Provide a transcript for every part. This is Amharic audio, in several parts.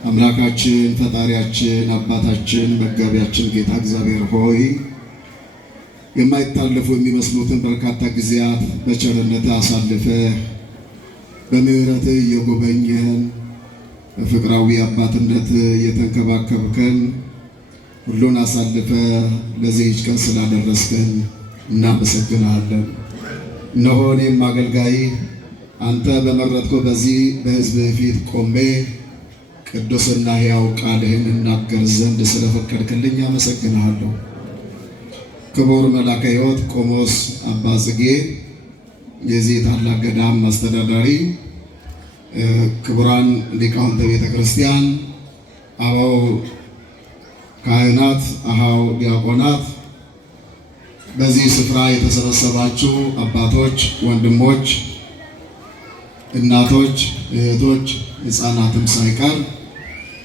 አምላካችን ፈጣሪያችን አባታችን መጋቢያችን ጌታ እግዚአብሔር ሆይ የማይታለፉ የሚመስሉትን በርካታ ጊዜያት በቸርነት አሳልፈ በምህረት የጎበኘን በፍቅራዊ አባትነት የተንከባከብከን ሁሉን አሳልፈ ለዚህች ቀን ስላደረስከን እናመሰግናለን። እነሆ እኔም አገልጋይ አንተ በመረጥከው በዚህ በሕዝብ ፊት ቆሜ ቅዱስና ሕያው ቃልህን እናገር ዘንድ ስለፈቀድክልኝ አመሰግናለሁ። ክቡር መላከ ሕይወት ቆሞስ አባ ጽጌ የዚህ ታላቅ ገዳም አስተዳዳሪ፣ ክቡራን ሊቃውንተ ቤተ ክርስቲያን፣ አበው ካህናት፣ አሃው ዲያቆናት፣ በዚህ ስፍራ የተሰበሰባችሁ አባቶች፣ ወንድሞች፣ እናቶች፣ እህቶች፣ ሕፃናትም ሳይቀር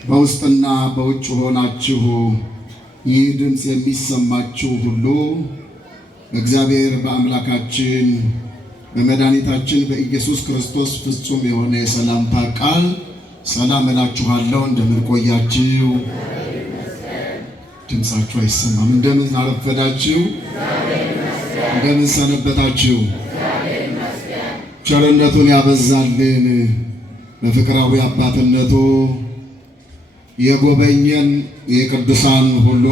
በውስጥና በውጭ ሆናችሁ ይህ ድምፅ የሚሰማችሁ ሁሉ በእግዚአብሔር በአምላካችን በመድኃኒታችን በኢየሱስ ክርስቶስ ፍጹም የሆነ የሰላምታ ቃል ሰላም እላችኋለሁ። እንደምን ቆያችሁ? ድምፃችሁ አይሰማም። እንደምን አረፈዳችሁ? እንደምን ሰነበታችሁ? ቸርነቱን ያበዛልን በፍቅራዊ አባትነቱ የጎበኘን የቅዱሳን ሁሉ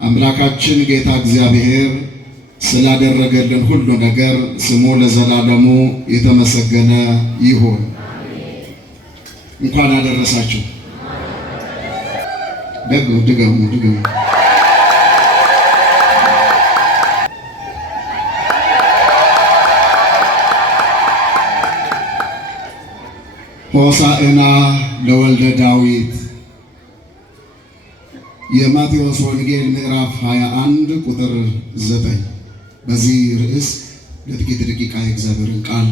አምላካችን ጌታ እግዚአብሔር ስላደረገልን ሁሉ ነገር ስሙ ለዘላለሙ የተመሰገነ ይሁን። እንኳን አደረሳችሁ። ድገሙ። ሆሳዕና ለወልደ ዳዊት። የማቴዎስ ወንጌል ምዕራፍ 21 ቁጥር 9። በዚህ ርዕስ ለጥቂት ደቂቃ የእግዚአብሔርን ቃል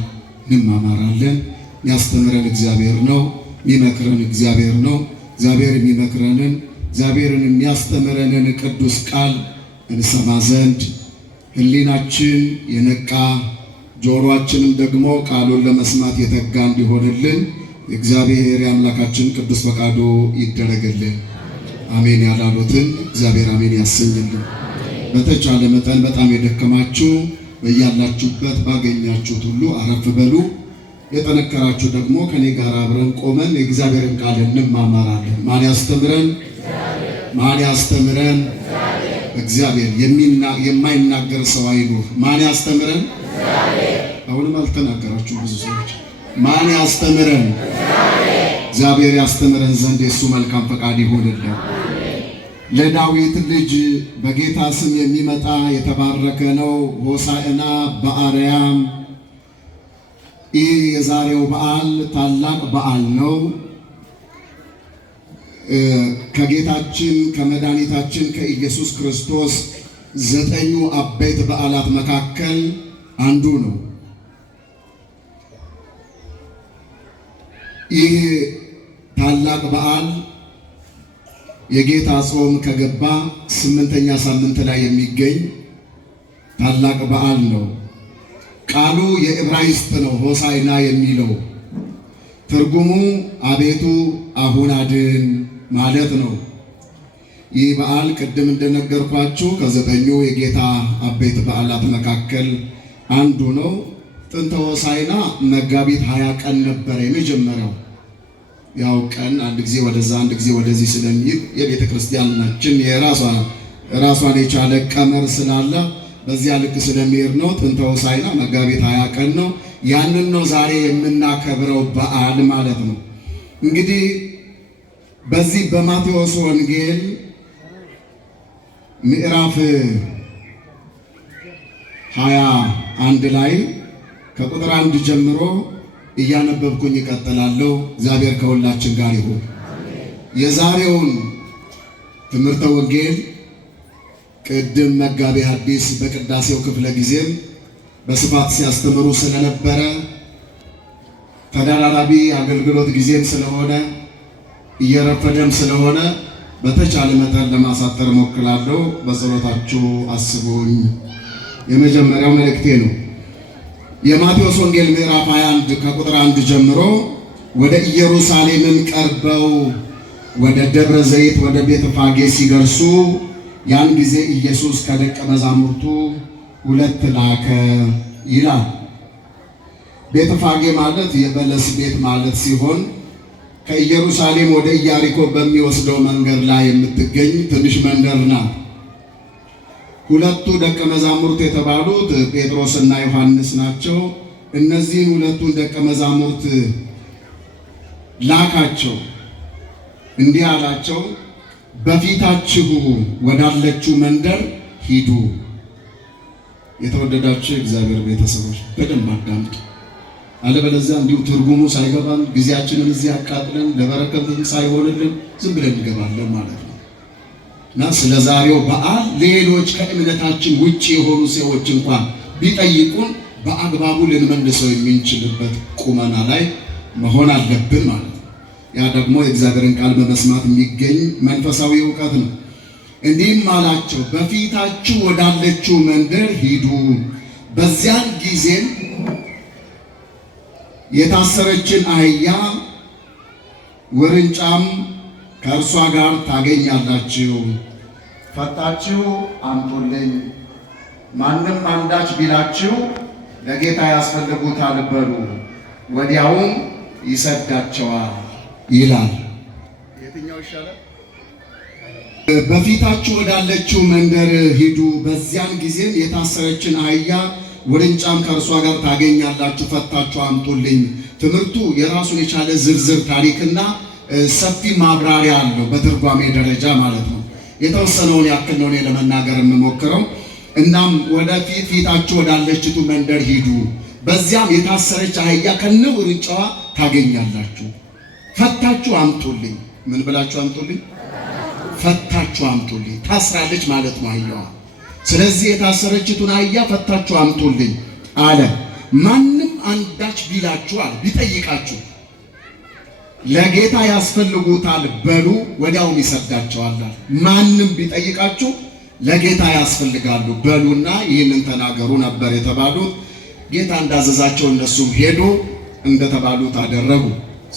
እንማማራለን። የሚያስተምረን እግዚአብሔር ነው፣ የሚመክረን እግዚአብሔር ነው። እግዚአብሔር የሚመክረንን እግዚአብሔርን የሚያስተምረንን ቅዱስ ቃል እንሰማ ዘንድ ሕሊናችን የነቃ ጆሮአችንም ደግሞ ቃሉን ለመስማት የተጋ እንዲሆንልን እግዚአብሔር የአምላካችን ቅዱስ ፈቃዱ ይደረግልን። አሜን ያላሉትን እግዚአብሔር አሜን ያሰኝልን። በተቻለ መጠን በጣም የደከማችሁ በያላችሁበት ባገኛችሁት ሁሉ አረፍ በሉ። የጠነከራችሁ ደግሞ ከኔ ጋር አብረን ቆመን የእግዚአብሔርን ቃል እንማማራለን። ማን ያስተምረን? እግዚአብሔር። የማይናገር ሰው አይኑር። ማን ያስተምረን? አሁንም አልተናገራችሁ ብዙ ሰዎች። ማን ያስተምረን? እግዚአብሔር ያስተምረን ዘንድ የእሱ መልካም ፈቃድ ይሆንልን። ለዳዊት ልጅ በጌታ ስም የሚመጣ የተባረከ ነው። ሆሳዕና በአርያም። ይህ የዛሬው በዓል ታላቅ በዓል ነው። ከጌታችን ከመድኃኒታችን ከኢየሱስ ክርስቶስ 9 አበይት በዓላት መካከል አንዱ ነው። ይህ ታላቅ በዓል የጌታ ጾም ከገባ 8ኛ ሳምንት ላይ የሚገኝ ታላቅ በዓል ነው። ቃሉ የዕብራይስጥ ነው። ሆሳዕና የሚለው ትርጉሙ አቤቱ አሁን አድን ማለት ነው። ይህ በዓል ቅድም እንደነገርኳችሁ ከ9 የጌታ አበይት በዓላት መካከል አንዱ ነው። ጥንተ ሆሳዕና መጋቢት 20 ቀን ነበረ የመጀመሪያው። ያው ቀን አንድ ጊዜ ወደዛ አንድ ጊዜ ወደዚህ ስለሚል የቤተ ክርስቲያናችን የራሷን የቻለ ቀመር ስላለ በዚያ ልክ ስለሚሄድ ነው። ጥንተ ሆሳዕና መጋቢት 20 ቀን ነው። ያንን ነው ዛሬ የምናከብረው በዓል ማለት ነው። እንግዲህ በዚህ በማቴዎስ ወንጌል ምዕራፍ 21 ላይ ከቁጥር 1 ጀምሮ እያነበብኩኝ እቀጥላለሁ። እግዚአብሔር ከሁላችን ጋር ይሁን። የዛሬውን ትምህርተ ወንጌል ቅድም መጋቤ ሐዲስ በቅዳሴው ክፍለ ጊዜም በስፋት ሲያስተምሩ ስለነበረ ተደራራቢ አገልግሎት ጊዜም ስለሆነ እየረፈደም ስለሆነ በተቻለ መጠን ለማሳጠር ሞክራለሁ። በጸሎታችሁ አስቡኝ። የመጀመሪያው መልእክቴ ነው። የማቴዎስ ወንጌል ምዕራፍ 21 ከቁጥር 1 ጀምሮ ወደ ኢየሩሳሌምም ቀርበው ወደ ደብረ ዘይት ወደ ቤተፋጌ ሲደርሱ ያን ጊዜ ኢየሱስ ከደቀ መዛሙርቱ 2 ላከ ይላል። ቤተፋጌ ማለት የበለስ ቤት ማለት ሲሆን ከኢየሩሳሌም ወደ ኢያሪኮ በሚወስደው መንገድ ላይ የምትገኝ ትንሽ መንደር ናት። 2ቱ ደቀ መዛሙርት የተባሉት ጴጥሮስና ዮሐንስ ናቸው። እነዚህን 2ቱን ደቀ መዛሙርት ላካቸው። እንዲህ አላቸው፣ በፊታችሁ ወዳለችው መንደር ሂዱ። የተወደዳችሁ የእግዚአብሔር ቤተሰቦች በደንብ አዳምጡ። አለበለዚያ እንዲሁ ትርጉሙ ሳይገባን ጊዜያችንን እዚህ አቃጥለን ለበረከትም ሳይሆንልን ዝም ብለን እንገባለን ማለት ነው። እና ስለ ዛሬው በዓል ሌሎች ከእምነታችን ውጭ የሆኑ ሰዎች እንኳን ቢጠይቁን በአግባቡ ልንመልሰው የምንችልበት ቁመና ላይ መሆን አለብን ማለት ነው። ያ ደግሞ የእግዚአብሔርን ቃል በመስማት የሚገኝ መንፈሳዊ ዕውቀት ነው። እንዲህም አላቸው፣ በፊታችሁ ወዳለችው መንደር ሂዱ። በዚያን ጊዜም የታሰረችን አህያ ውርንጫም ከእርሷ ጋር ታገኛላችሁ፣ ፈታችሁ አምጡልኝ። ማንም አንዳች ቢላችሁ ለጌታ ያስፈልጉታል በሉ፣ ወዲያውም ይሰዳቸዋል ይላል። የትኛው ይሻላል? በፊታችሁ ወዳለችው መንደር ሂዱ። በዚያን ጊዜም የታሰረችን አህያ ውርንጫም ከእርሷ ጋር ታገኛላችሁ፣ ፈታችሁ አምጡልኝ። ትምህርቱ የራሱን የቻለ ዝርዝር ታሪክና ሰፊ ማብራሪያ አለው፣ በትርጓሜ ደረጃ ማለት ነው። የተወሰነውን ያክል ነው ለመናገር የምሞክረው። እናም ወደፊት ፊታችሁ ወዳለችቱ መንደር ሂዱ፣ በዚያም የታሰረች አህያ ከነ ውርንጫዋ ታገኛላችሁ፣ ፈታችሁ አምጡልኝ። ምን ብላችሁ አምጡልኝ? ፈታችሁ አምጡልኝ። ታስራለች ማለት ነው አህያዋ። ስለዚህ የታሰረችቱን አህያ ፈታችሁ አምጡልኝ አለ። ማንም አንዳች ቢላችሁ አለ ቢጠይቃችሁ ለጌታ ያስፈልጉታል በሉ፣ ወዲያውም ይሰዳቸዋል። ማንም ቢጠይቃችሁ ለጌታ ያስፈልጋሉ በሉና ይህንን ተናገሩ ነበር የተባሉት። ጌታ እንዳዘዛቸው እነሱም ሄዱ፣ እንደተባሉት አደረጉ።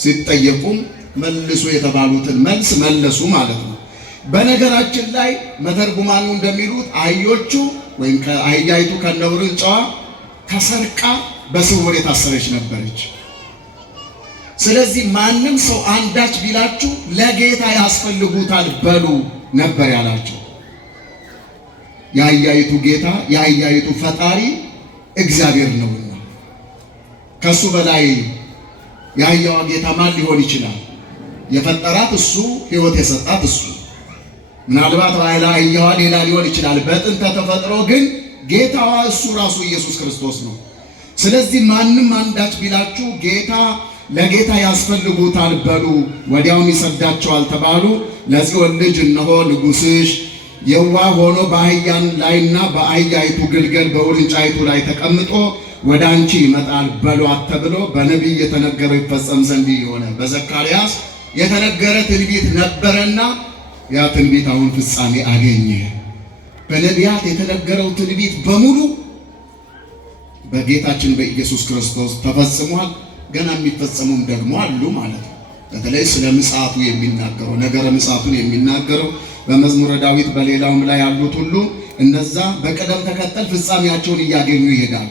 ሲጠየቁም መልሱ የተባሉትን መልስ መለሱ ማለት ነው። በነገራችን ላይ መተርጉማኑ እንደሚሉት አህዮቹ ወይም ከአህያይቱ ከነውርንጫዋ ተሰርቃ በስውር የታሰረች ነበረች። ስለዚህ ማንም ሰው አንዳች ቢላችሁ ለጌታ ያስፈልጉታል በሉ ነበር ያላቸው። የአህያይቱ ጌታ የአህያይቱ ፈጣሪ እግዚአብሔር ነውና ከሱ በላይ የአህያዋ ጌታ ማን ሊሆን ይችላል? የፈጠራት እሱ፣ ሕይወት የሰጣት እሱ። ምናልባት አህያዋ ሌላ ሊሆን ይችላል። በጥንተ ተፈጥሮ ግን ጌታዋ እሱ ራሱ ኢየሱስ ክርስቶስ ነው። ስለዚህ ማንም አንዳች ቢላችሁ ለጌታ ያስፈልጉታል በሉ፣ ወዲያውም ይሰዳቸዋል ተባሉ። ለጽዮን ልጅ እነሆ ንጉሥሽ የዋህ ሆኖ በአህያን ላይና በአህያይቱ ግልገል በውርንጫይቱ ላይ ተቀምጦ ወደ አንቺ ይመጣል በሏት ተብሎ በነቢይ የተነገረው ይፈጸም ዘንድ የሆነ በዘካርያስ የተነገረ ትንቢት ነበረና ያ ትንቢት አሁን ፍጻሜ አገኘ። በነቢያት የተነገረው ትንቢት በሙሉ በጌታችን በኢየሱስ ክርስቶስ ተፈጽሟል። ገና የሚፈጸሙም ደግሞ አሉ ማለት ነው። በተለይ ስለ ምጽአቱ የሚናገረው ነገረ ምጽአቱን የሚናገረው በመዝሙረ ዳዊት በሌላውም ላይ ያሉት ሁሉ እነዛ በቅደም ተከተል ፍጻሜያቸውን እያገኙ ይሄዳሉ።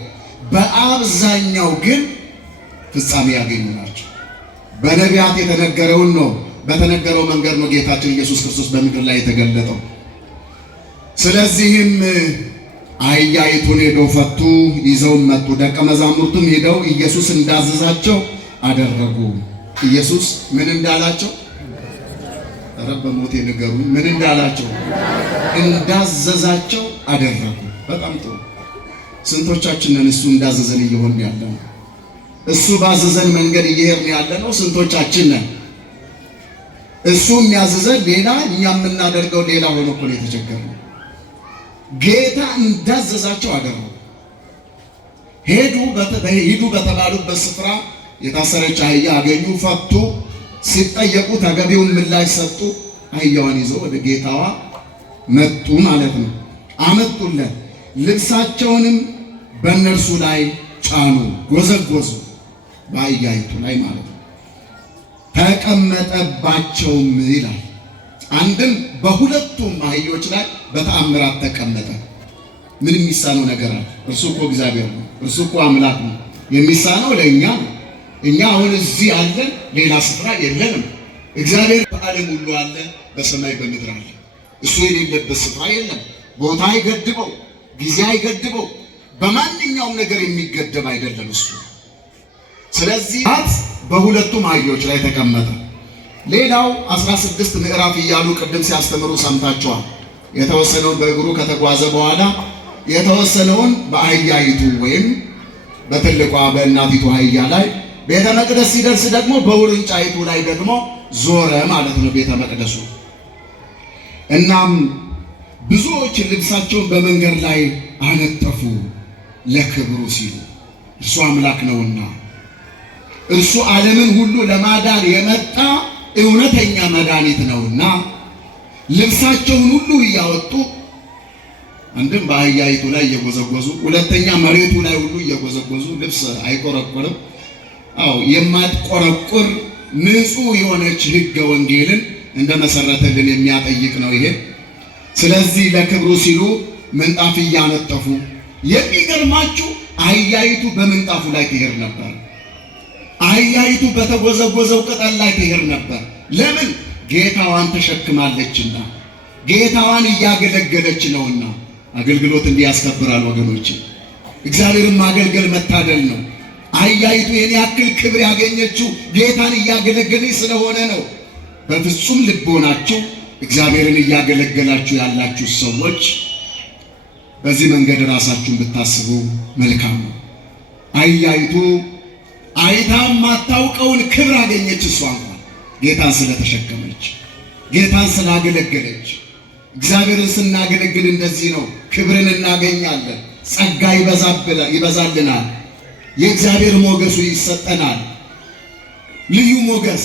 በአብዛኛው ግን ፍጻሜ ያገኙ ናቸው። በነቢያት የተነገረውን ነው፣ በተነገረው መንገድ ነው ጌታችን ኢየሱስ ክርስቶስ በምድር ላይ የተገለጠው። ስለዚህም አህያይቱን ሄደው ፈቱ፣ ይዘውም መጡ። ደቀ መዛሙርቱም ሄደው ኢየሱስ እንዳዘዛቸው አደረጉ። ኢየሱስ ምን እንዳላቸው? ኧረ በሞቴ ንገሩኝ። ምን እንዳላቸው? እንዳዘዛቸው አደረጉ። በጣም ጥሩ። ስንቶቻችንን እሱ እንዳዘዘን እየሆንን ያለ ነው? እሱ ባዘዘን መንገድ እየሄድን ያለ ነው? ስንቶቻችን ነን? እሱ የሚያዘዘን ሌላ፣ እኛ የምናደርገው ሌላ ሆኖ እኮ ነው የተቸገርነው። ጌታ እንዳዘዛቸው አደረጉ። ሂዱ በተባሉበት ስፍራ የታሰረች አህያ አገኙ፣ ፈቱ። ሲጠየቁ ተገቢውን ምላሽ ሰጡ። አህያዋን ይዘው ወደ ጌታዋ መጡ ማለት ነው። አመጡለት። ልብሳቸውንም በእነርሱ ላይ ጫኑ፣ ጎዘጎዙ፣ በአህያይቱ ላይ ማለት ነው። ተቀመጠባቸውም ይላል። አንድም በሁለቱም አህዮች ላይ በተአምራት ተቀመጠ። ምን የሚሳነው ነገር አለ? እርሱ እኮ እግዚአብሔር ነው። እርሱ እኮ አምላክ ነው። የሚሳነው ለእኛ ነው። እኛ አሁን እዚህ አለን፣ ሌላ ስፍራ የለንም። እግዚአብሔር በዓለም ሁሉ አለ፣ በሰማይ በምድር አለ። እሱ የሌለበት ስፍራ የለም። ቦታ አይገድበው፣ ጊዜ አይገድበው፣ በማንኛውም ነገር የሚገደብ አይደለም እሱ። ስለዚህ በሁለቱም አህዮች ላይ ተቀመጠ። ሌላው 16 ምዕራፍ እያሉ ቅድም ሲያስተምሩ ሰምታችኋል። የተወሰነውን በእግሩ ከተጓዘ በኋላ የተወሰነውን በአህያይቱ ወይም በትልቋ በእናቲቱ አህያ ላይ ቤተ መቅደስ ሲደርስ ደግሞ በውርንጫይቱ ላይ ደግሞ ዞረ ማለት ነው ቤተ መቅደሱ። እናም ብዙዎች ልብሳቸውን በመንገድ ላይ አነጠፉ ለክብሩ ሲሉ፣ እርሱ አምላክ ነውና፣ እርሱ ዓለምን ሁሉ ለማዳን የመጣ እውነተኛ መድኃኒት ነውና ልብሳቸውን ሁሉ እያወጡ አንድም በአህያይቱ ላይ እየጎዘጎዙ፣ ሁለተኛ መሬቱ ላይ ሁሉ እየጎዘጎዙ። ልብስ አይቆረቆርም። አዎ የማትቆረቁር ንጹሕ የሆነች ሕገ ወንጌልን እንደመሰረተልን የሚያጠይቅ ነው ይሄ። ስለዚህ ለክብሩ ሲሉ ምንጣፍ እያነጠፉ፣ የሚገርማችሁ አህያይቱ በምንጣፉ ላይ ትሄድ ነበር። አህያይቱ በተጎዘጎዘው ቅጠል ላይ ትሄድ ነበር። ለምን? ጌታዋን ተሸክማለችና፣ ጌታዋን እያገለገለች ነውና። አገልግሎት እንዲህ ያስከብራል ወገኖች። እግዚአብሔርን ማገልገል መታደል ነው። አህያይቱ የኔ ያክል ክብር ያገኘችው ጌታን እያገለገለች ስለሆነ ነው። በፍጹም ልቦናችሁ እግዚአብሔርን እያገለገላችሁ ያላችሁ ሰዎች በዚህ መንገድ ራሳችሁን ብታስቡ መልካም ነው። አህያይቱ አይታ ማታውቀውን ክብር አገኘች። እሷ እንኳን ጌታን ስለተሸከመች፣ ጌታን ስላገለገለች። እግዚአብሔርን ስናገለግል እንደዚህ ነው፣ ክብርን እናገኛለን። ጸጋ ይበዛልናል። የእግዚአብሔር ሞገሱ ይሰጠናል። ልዩ ሞገስ፣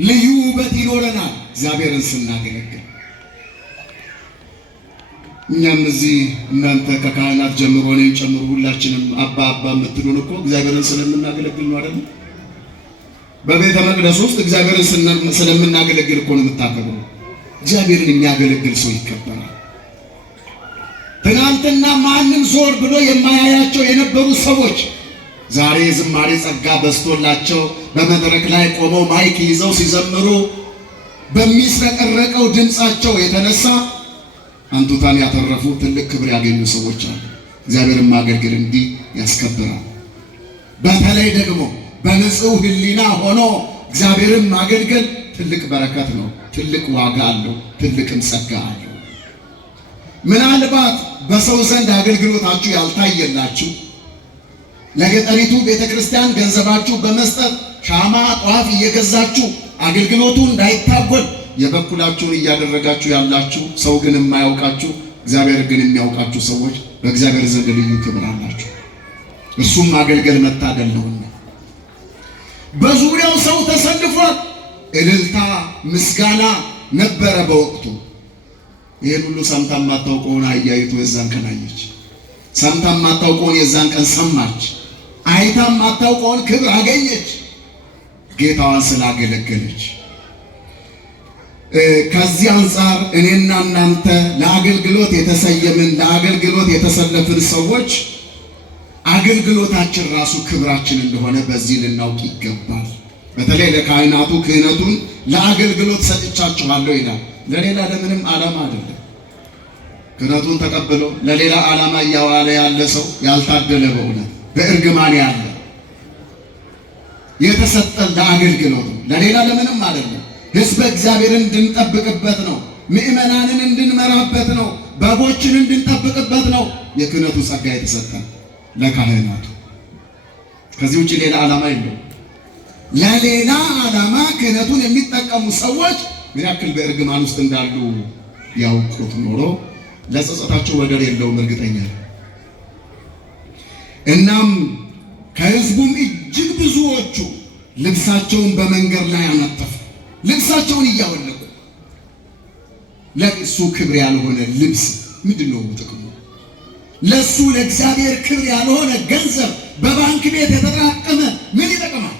ልዩ ውበት ይኖረናል እግዚአብሔርን ስናገለግል። እኛም እዚህ እናንተ ከካህናት ጀምሮ እኔን ጨምሮ ሁላችንም አባ የምትሉን እኮ እግዚአብሔርን ስለምናገለግል ነው አይደል? በቤተ መቅደስ ውስጥ እግዚአብሔርን ስለምናገለግል እኮ ነው የምታከብሩ። እግዚአብሔርን የሚያገለግል ሰው ይከበራል። ትናንትና ማንም ዞር ብሎ የማያያቸው የነበሩ ሰዎች ዛሬ የዝማሬ ጸጋ በዝቶላቸው በመድረክ ላይ ቆመው ማይክ ይዘው ሲዘምሩ በሚስረቀረቀው ድምፃቸው የተነሳ አንቱታን ያተረፉ ትልቅ ክብር ያገኙ ሰዎች አሉ። እግዚአብሔርን ማገልገል እንዲህ ያስከብራል። በተለይ ደግሞ በንጹህ ሕሊና ሆኖ እግዚአብሔርን ማገልገል ትልቅ በረከት ነው። ትልቅ ዋጋ አለው። ትልቅም ጸጋ አለው። ምናልባት በሰው ዘንድ አገልግሎታችሁ ያልታየላችሁ ለገጠሪቱ ቤተክርስቲያን ገንዘባችሁ በመስጠት ሻማ ጧፍ እየገዛችሁ አገልግሎቱ እንዳይታጎል የበኩላችሁን እያደረጋችሁ ያላችሁ፣ ሰው ግን የማያውቃችሁ እግዚአብሔር ግን የሚያውቃችሁ ሰዎች በእግዚአብሔር ዘንድ ልዩ ክብር አላችሁ። እሱም ማገልገል መታደል ነውና በዙሪያው ሰው ተሰልፏል። እልልታ ምስጋና ነበረ በወቅቱ። ይሄን ሁሉ ሰምታ ማታውቀውን አህያይቱ የዛን ቀን አየች። ሰምታ ማታውቀውን የዛን ቀን ሰማች። አይታ ማታውቀውን ክብር አገኘች፣ ጌታዋን ስላገለገለች። ከዚህ አንጻር እኔና እናንተ ለአገልግሎት የተሰየምን ለአገልግሎት የተሰለፍን ሰዎች አገልግሎታችን ራሱ ክብራችን እንደሆነ በዚህ ልናውቅ ይገባል። በተለይ ለካህናቱ ክህነቱን ለአገልግሎት ሰጥቻችኋለሁ ይላል። ለሌላ ለምንም ዓላማ አይደለም። ክህነቱን ተቀብሎ ለሌላ ዓላማ እያዋለ ያለ ሰው ያልታደለ፣ በእውነት በእርግማን ያለ። የተሰጠን ለአገልግሎት ነው፣ ለሌላ ለምንም አይደለም። ሕዝበ እግዚአብሔርን እንድንጠብቅበት ነው። ምእመናንን እንድንመራበት ነው። በጎችን እንድንጠብቅበት ነው የክህነቱ ጸጋ የተሰጠን ለካህናቱ። ከዚህ ውጭ ሌላ ዓላማ የለውም። ለሌላ ዓላማ ክህነቱን የሚጠቀሙ ሰዎች ምን ያክል በእርግማን ውስጥ እንዳሉ ያውቁት ኖሮ ለጸጸታቸው ወደር የለውም፣ እርግጠኛ ነው። እናም ከሕዝቡም እጅግ ብዙዎቹ ልብሳቸውን በመንገድ ላይ አነጠፉ። ልብሳቸውን እያወለቁ። ለእሱ ክብር ያልሆነ ልብስ ምንድን ነው ጥቅሙ? ለእሱ ለእግዚአብሔር ክብር ያልሆነ ገንዘብ በባንክ ቤት የተጠራቀመ ምን ይጠቅማል?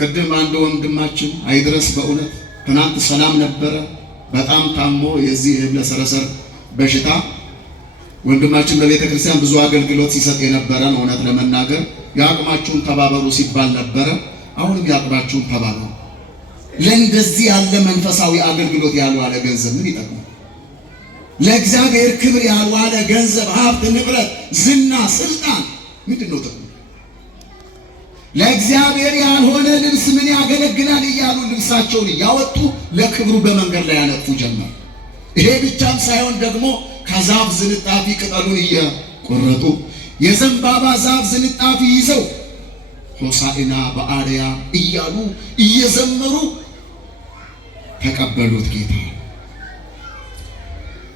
ቅድም አንድ ወንድማችን አይድረስ በእውነት ትናንት ሰላም ነበረ፣ በጣም ታሞ የዚህ ለሰረሰር በሽታ ወንድማችን በቤተ ክርስቲያን ብዙ አገልግሎት ሲሰጥ የነበረ ነው። እውነት ለመናገር ያቅማችሁን ተባበሩ ሲባል ነበረ። አሁንም ያቅማችሁን ተባበሩ። ለእንደዚህ ያለ መንፈሳዊ አገልግሎት ያልዋለ ገንዘብ ምን ይጠቅማል? ለእግዚአብሔር ክብር ያልዋለ ገንዘብ፣ ሀብት፣ ንብረት፣ ዝና፣ ስልጣን ምንድን ነው ጥቅሙ? ለእግዚአብሔር ያልሆነ ልብስ ምን ያገለግላል እያሉ ልብሳቸውን እያወጡ ለክብሩ በመንገድ ላይ ያነጥፉ ጀመር። ይሄ ብቻም ሳይሆን ደግሞ ከዛፍ ዝንጣፊ ቅጠሉን እየቆረጡ የዘንባባ ዛፍ ዝንጣፊ ይዘው ሆሳዕና በአርያም እያሉ እየዘመሩ ተቀበሉት ጌታ።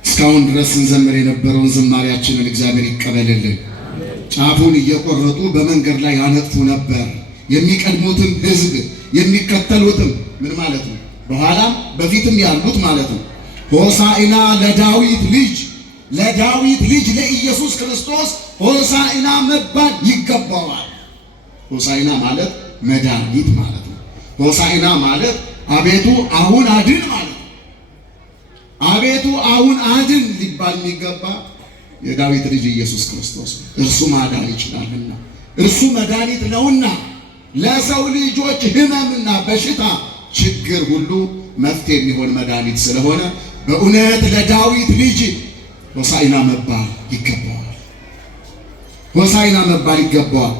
እስካሁን ድረስ ስንዘምር የነበረውን ዝማሬያችንን እግዚአብሔር ይቀበልልን። ጫፉን እየቆረጡ በመንገድ ላይ ያነጥፉ ነበር። የሚቀድሙትም ሕዝብ የሚከተሉትም ምን ማለት ነው? በኋላም በፊትም ያሉት ማለት ነው። ሆሳዕና ለዳዊት ልጅ ለኢየሱስ ክርስቶስ ሆሳዕና መባል ይገባዋል። ሆሳዕና ማለት መድኃኒት ማለት ነው። ሆሳዕና ማለት አቤቱ አሁን አድን ማለት ነው። አቤቱ አሁን አድን ሊባል የሚገባ የዳዊት ልጅ ኢየሱስ ክርስቶስ እርሱ ማዳን ይችላልና፣ እርሱ መድኃኒት ነውና ለሰው ልጆች ሕመምና በሽታ ችግር ሁሉ መፍትሄ የሚሆን መድኃኒት ስለሆነ በእውነት ለዳዊት ልጅ ሆሳዕና መባል ይገባዋል። ሆሳዕና መባል ይገባዋል።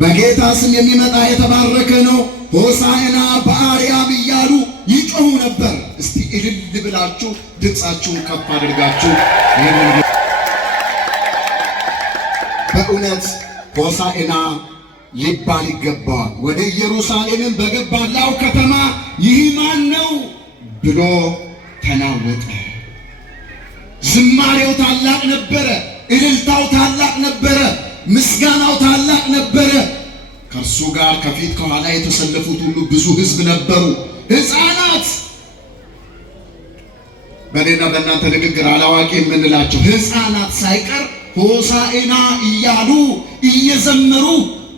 በጌታ ስም የሚመጣ የተባረከ ነው፣ ሆሳዕና በአርያም እያሉ ይጮሁ ነበር። እስቲ እልል ብላችሁ ድምፃችሁን ከፍ አድርጋችሁ ይሄንን በእውነት ሆሳዕና ሊባል ይገባዋል። ወደ ኢየሩሳሌምን በገባላው ከተማ ይህ ማን ነው ብሎ ተናወጠ። ዝማሬው ታላቅ ነበረ፣ እልልታው ታላቅ ነበረ፣ ምስጋናው ታላቅ ነበረ። ከእርሱ ጋር ከፊት ከኋላ የተሰለፉት ሁሉ ብዙ ሕዝብ ነበሩ። ሕፃናት፣ በእኔና በእናንተ ንግግር አላዋቂ የምንላቸው ሕፃናት ሳይቀር ሆሳዕና እያሉ እየዘመሩ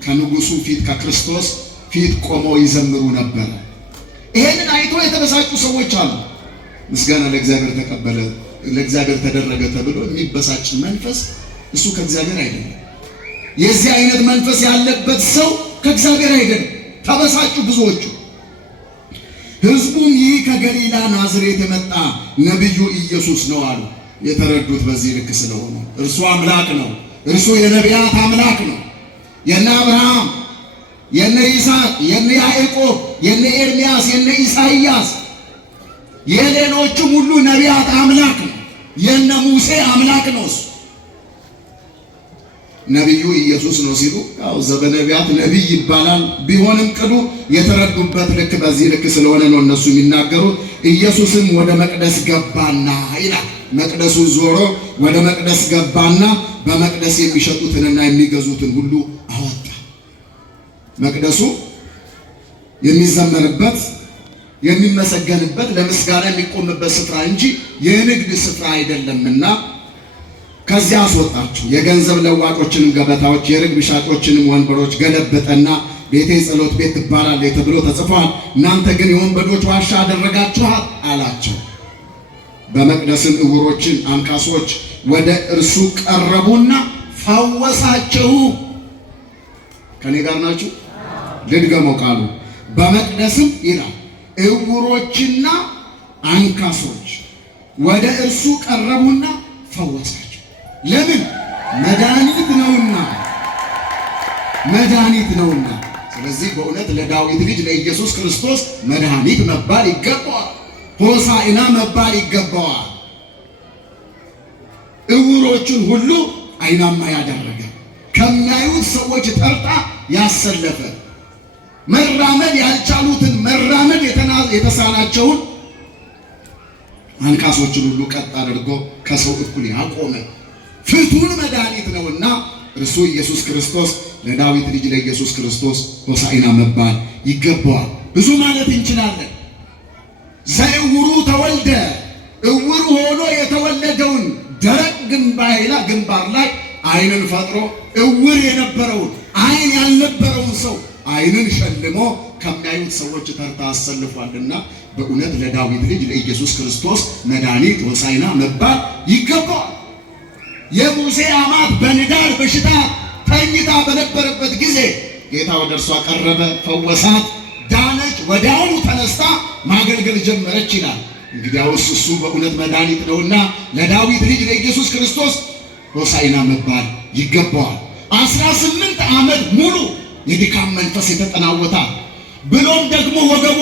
ከንጉሱ ፊት ከክርስቶስ ፊት ቆመው ይዘምሩ ነበር። ይሄንን አይቶ የተበሳጩ ሰዎች አሉ። ምስጋና ለእግዚአብሔር ተቀበለ፣ ለእግዚአብሔር ተደረገ ተብሎ የሚበሳጭ መንፈስ እሱ ከእግዚአብሔር አይደለም። የዚህ አይነት መንፈስ ያለበት ሰው ከእግዚአብሔር አይደለም። ተበሳጩ ብዙዎቹ። ሕዝቡም ይህ ከገሊላ ናዝሬት የመጣ ነቢዩ ኢየሱስ ነው አሉ። የተረዱት በዚህ ልክ ስለሆነ እርሱ አምላክ ነው። እርሱ የነቢያት አምላክ ነው። የነ አብርሃም፣ የነ ይስሐቅ፣ የነ ያዕቆብ፣ የነ ኤርምያስ፣ የነ ኢሳይያስ የሌሎቹም ሁሉ ነቢያት አምላክ ነው። የነ ሙሴ አምላክ ነው። እሱ ነቢዩ ኢየሱስ ነው ሲሉ ያው ዘበነቢያት ነቢይ ይባላል። ቢሆንም ቅሉ የተረዱበት ልክ በዚህ ልክ ስለሆነ ነው እነሱ የሚናገሩት። ኢየሱስም ወደ መቅደስ ገባና ይላል። መቅደሱን ዞሮ ወደ መቅደስ ገባና በመቅደስ የሚሸጡትንና የሚገዙትን ሁሉ አወጣ። መቅደሱ የሚዘመርበት የሚመሰገንበት ለምስጋና የሚቆምበት ስፍራ እንጂ የንግድ ስፍራ አይደለምና ከዚያ አስወጣቸው። የገንዘብ ለዋጮችንም ገበታዎች፣ የርግብ ሻጮችንም ወንበሮች ገለበጠና ቤቴ ጸሎት ቤት ትባላለች ተብሎ ተጽፏል፣ እናንተ ግን የወንበዶች ዋሻ አደረጋችኋት አላቸው። በመቅደስም ዕውሮችን፣ አንካሶች ወደ እርሱ ቀረቡና ፈወሳቸው። ከኔ ጋር ናችሁ? ልድገመው ቃሉ። በመቅደስም ይላል ዕውሮችና አንካሶች ወደ እርሱ ቀረቡና ፈወሳቸው። ለምን? መድኃኒት ነውና፣ መድኃኒት ነውና። ስለዚህ በእውነት ለዳዊት ልጅ ለኢየሱስ ክርስቶስ መድኃኒት መባል ይገባዋል። ሆሳዕና መባል ይገባዋል። ዕውሮቹን ሁሉ አይናማ ያደረገ፣ ከሚያዩት ሰዎች ተርታ ያሰለፈ፣ መራመድ ያልቻሉትን መራመድ የተሳናቸውን አንካሶችን ሁሉ ቀጥ አድርጎ ከሰው እኩል ያቆመ ፍቱን መድኃኒት ነውና እርሱ ኢየሱስ ክርስቶስ ለዳዊት ልጅ ለኢየሱስ ክርስቶስ ሆሳዕና መባል ይገባዋል። ብዙ ማለት እንችላለን። ዘዕውሩ ተወልደ፣ ዕውር ሆኖ የተወለደውን ደረቅ ግንባር ላይ ዓይንን ፈጥሮ ዕውር የነበረውን ዓይን ያልነበረውን ሰው ዓይንን ሸልሞ ከሚያዩት ሰዎች ተርታ አሰልፏልና በእውነት ለዳዊት ልጅ ለኢየሱስ ክርስቶስ መድኃኒት ሆሳዕና መባል ይገባዋል። የሙሴ አማት በንዳድ በሽታ ተኝታ በነበረበት ጊዜ ጌታ ወደ እርሷ ቀረበ፣ ፈወሳት፣ ዳነች። ወዲያውኑ ተነስታ ማገልገል ጀመረች ይላል። እንግዲያውስ እሱ በእውነት መድኃኒት ነውና ለዳዊት ልጅ ለኢየሱስ ክርስቶስ ሆሳዕና መባል ይገባዋል። 18 ዓመት ሙሉ የድካም መንፈስ የተጠናወታት ብሎም ደግሞ ወገቧ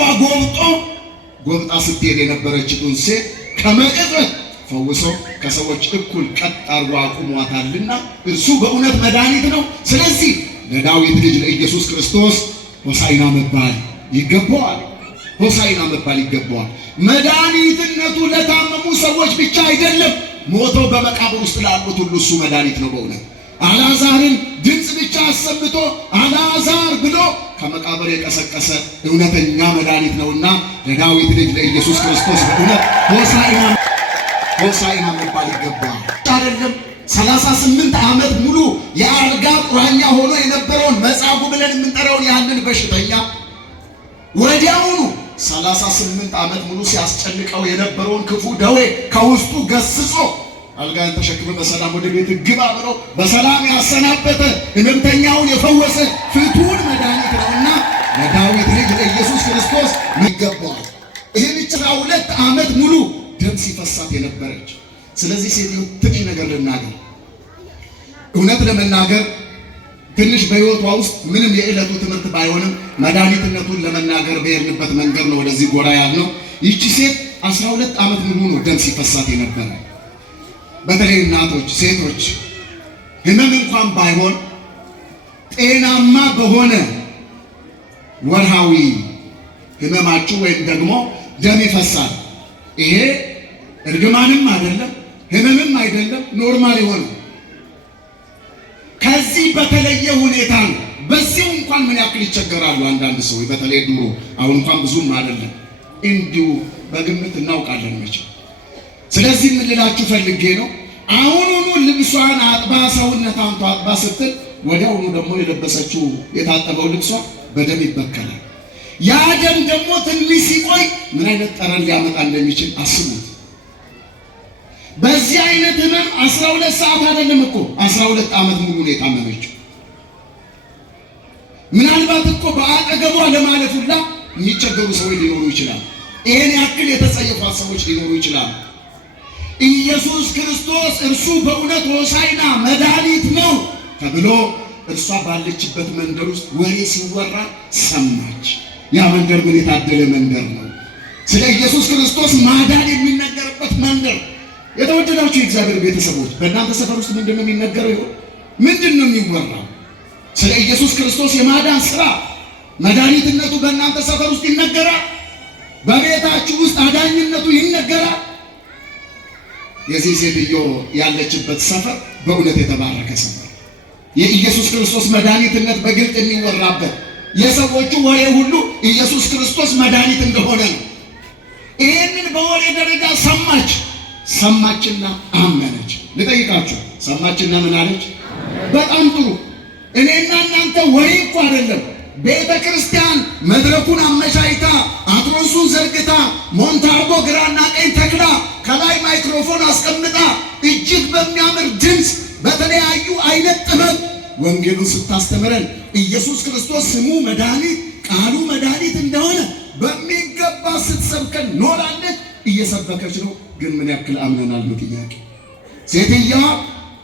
ጎብጣ ስትሄድ የነበረችውን ሴት ከመቅጽበት ፈውሶ ከሰዎች እኩል ቀጥ አርጎ አቁሟታልና እርሱ በእውነት መድኃኒት ነው። ስለዚህ ለዳዊት ልጅ ለኢየሱስ ክርስቶስ ሆሳዕና መባል ይገባዋል። ሆሳዕና መባል ይገባዋል። መድኃኒትነቱ ለታመሙ ሰዎች ብቻ አይደለም፣ ሞተው በመቃብር ውስጥ ላሉት ሁሉ እሱ መድኃኒት ነው። በእውነት አልዓዛርን ድምፅ ብቻ አሰምቶ አልዓዛር ብሎ ከመቃብር የቀሰቀሰ እውነተኛ መድኃኒት ነውና ለዳዊት ልጅ ለኢየሱስ ክርስቶስ በእውነት ሆሳዕና መባል ይገባዋል። አይደለም 38 ዓመት ሙሉ የአልጋ ቁራኛ ሆኖ የነበረውን መጻጉዕ ብለን የምንጠራውን ያንን በሽተኛ ወዲያውኑ 38 ዓመት ሙሉ ሲያስጨንቀው የነበረውን ክፉ ደዌ ከውስጡ ገስጾ አልጋን ተሸክመ በሰላም ወደ ቤት ግባ ብሎ በሰላም ያሰናበተ ሕመምተኛውን የፈወሰ ፍቱን መድኃኒት ነውና ለዳዊት ልጅ ለኢየሱስ ክርስቶስ ይገባዋል። ይህን 12 ዓመት ሙሉ ደም ሲፈሳት የነበረች ስለዚህ ሴትዮ ትንሽ ነገር ልናገር። እውነት ለመናገር ትንሽ በሕይወቷ ውስጥ ምንም የዕለቱ ትምህርት ባይሆንም መድኃኒትነቱን ለመናገር በሄድንበት መንገድ ነው ወደዚህ ጎራ ያልነው። ይቺ ሴት 12 ዓመት ሙሉ ነው ደም ሲፈሳት የነበረ። በተለይ እናቶች፣ ሴቶች ህመም እንኳን ባይሆን ጤናማ በሆነ ወርሃዊ ህመማችሁ ወይም ደግሞ ደም ይፈሳል። ይሄ እርግማንም አይደለም፣ ህመምም አይደለም፣ ኖርማል የሆነ ከዚህ በተለየ ሁኔታ ነው። በዚሁ እንኳን ምን ያክል ይቸገራሉ አንዳንድ ሰዎች፣ በተለይ ድሮ። አሁን እንኳን ብዙም አይደለም፣ እንዲሁ በግምት እናውቃለን መቼም። ስለዚህ ምን ልላችሁ ፈልጌ ነው፣ አሁኑኑ ልብሷን አጥባ ሰውነቷን አጥባ ስትል ወዲያውኑ ደግሞ የለበሰችው የታጠበው ልብሷ በደም ይበከላል። ያ ደም ደግሞ ትንሽ ሲቆይ ምን አይነት ጠረን ሊያመጣ እንደሚችል አስቡት። በዚህ አይነት ህመም 12 ሰዓት አይደለም እኮ 12 ዓመት ሙሉ ነው የታመመችው። ምናልባት እኮ በአጠገቧ ለማለፍ ሁላ የሚቸገሩ ሰዎች ሊኖሩ ይችላል። ይሄን ያክል የተጸየፏት ሰዎች ሊኖሩ ይችላል። ኢየሱስ ክርስቶስ እርሱ በእውነት ሆሳዕና መድኃኒት ነው ተብሎ እርሷ ባለችበት መንደር ውስጥ ወሬ ሲወራ ሰማች። ያ መንደር ምን የታደለ መንደር ነው! ስለ ኢየሱስ ክርስቶስ ማዳን የሚነገርበት መንደር። የተወደዳችሁ የእግዚአብሔር ቤተሰቦች በእናንተ ሰፈር ውስጥ ምንድን ነው የሚነገረው? ይሆን ምንድን ነው የሚወራው? ስለ ኢየሱስ ክርስቶስ የማዳን ስራ መድኃኒትነቱ በእናንተ ሰፈር ውስጥ ይነገራል። በቤታችሁ ውስጥ አዳኝነቱ ይነገራል። የዚህ ሴትዮ ያለችበት ሰፈር በእውነት የተባረከ ሰፈር፣ የኢየሱስ ክርስቶስ መድኃኒትነት በግልጥ የሚወራበት፣ የሰዎቹ ወሬ ሁሉ ኢየሱስ ክርስቶስ መድኃኒት እንደሆነ ነው። ይህንን በወሬ ደረጃ ሰማችና አመነች። ልጠይቃችሁ፣ ሰማችና ምን አለች? በጣም ጥሩ። እኔና እናንተ ወሬ እኮ አይደለም። ቤተ ክርስቲያን መድረኩን አመቻይታ አትሮሱን ዘርግታ ሞንታርቦ ግራና ቀኝ ተክላ ከላይ ማይክሮፎን አስቀምጣ እጅግ በሚያምር ድምፅ በተለያዩ አይነት ጥበብ ወንጌሉን ስታስተምረን ኢየሱስ ክርስቶስ ስሙ መድኃኒት ቃሉ መድኃኒት እንደሆነ በሚገባ ስትሰብከን ኖራለች። እየሰበከች ነው። ግን ምን ያክል አምነናል ነው ጥያቄ። ሴትየዋ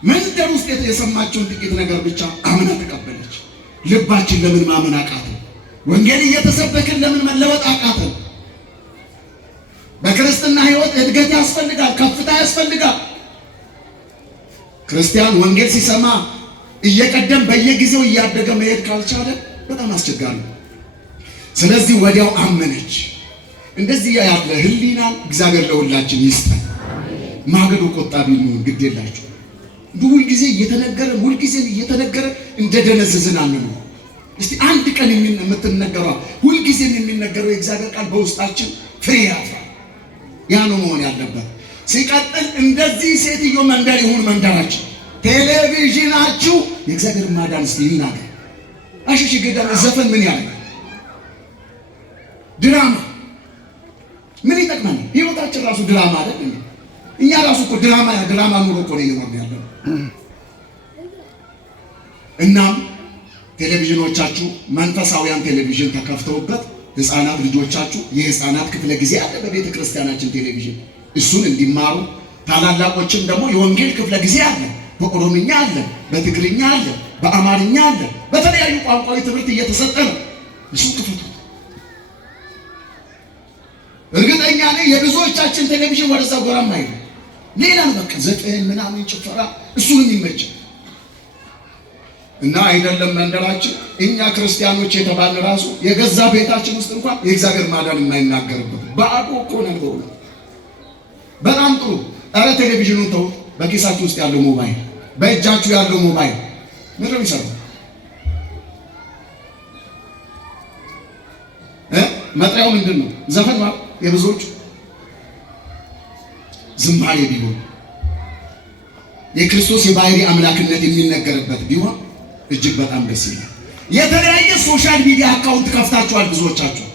መንደር ውስጥ የሰማቸውን ጥቂት ነገር ብቻ አምና ተቀበለች። ልባችን ለምን ማመን አቃተን? ወንጌል እየተሰበከን ለምን መለወጥ አቃተን? በክርስትና ሕይወት እድገት ያስፈልጋል፣ ከፍታ ያስፈልጋል። ክርስቲያን ወንጌል ሲሰማ እየቀደም በየጊዜው እያደገ መሄድ ካልቻለ በጣም አስቸጋሪ ነው። ስለዚህ ወዲያው አመነች። እንደዚህ ያለ ህሊና እግዚአብሔር ለሁላችን ይስጠን። ማገዶ ቆጣቢ ነው ግድ የላችሁ። ሁልጊዜ እየተነገረ እንደደነዘዝን አንነው። እስቲ አንድ ቀን የምትነገረው ሁልጊዜ የሚነገረው የእግዚአብሔር ቃል በውስጣችን ፍሬ ያፍራል። ያ ነው መሆን ያለበት። ሲቀጥል እንደዚህ ሴትዮ መንደር ይሁን መንደራችን፣ ቴሌቪዥናችሁ የእግዚአብሔር ማዳን እስቲ ይናገር። አሽሽ ገዳም ዘፈን ምን ያደርጋል? ድራማ ምን ይጠቅማል? ህይወታችን ራሱ ድራማ አይደል? እኛ ራሱ እኮ ድራማ ኑሮ እኮ ነው እየኖርን ያለው። እናም ቴሌቪዥኖቻችሁ መንፈሳዊያን ቴሌቪዥን ተከፍተውበት ህፃናት ልጆቻችሁ የህፃናት ክፍለ ጊዜ አለ በቤተ ክርስቲያናችን ቴሌቪዥን፣ እሱን እንዲማሩ፣ ታላላቆችም ደግሞ የወንጌል ክፍለ ጊዜ አለ፣ በኦሮምኛ አለ፣ በትግርኛ አለ፣ በአማርኛ አለ፣ በተለያዩ ቋንቋዊ ትምህርት እየተሰጠ ነው። እሱ ክፍቱ። እርግጠኛ ነኝ የብዙዎቻችን ቴሌቪዥን ወደዛ ጎራም አይደል፣ ሌላ በቃ ዘጠኝ ምናምን ጭፈራ እሱን የሚመች እና አይደለም መንደራችን እኛ ክርስቲያኖች የተባልን ራሱ የገዛ ቤታችን ውስጥ እንኳን የእግዚአብሔር ማዳን የማይናገርበት ባዶ እኮ ነው። በጣም ጥሩ። ኧረ ቴሌቪዥኑን ተውት። በኪሳችሁ ውስጥ ያለው ሞባይል፣ በእጃችሁ ያለው ሞባይል ምንድን ነው የሚሰራው? መጥሪያው ምንድን ነው? ዘፈን ማለት የብዙዎቹ ዝማሬ ቢሆን የክርስቶስ የባህሪ አምላክነት የሚነገርበት ቢሆን እጅግ በጣም ደስ ይላል። የተለያየ ሶሻል ሚዲያ አካውንት ከፍታችኋል ብዙዎቻችሁ።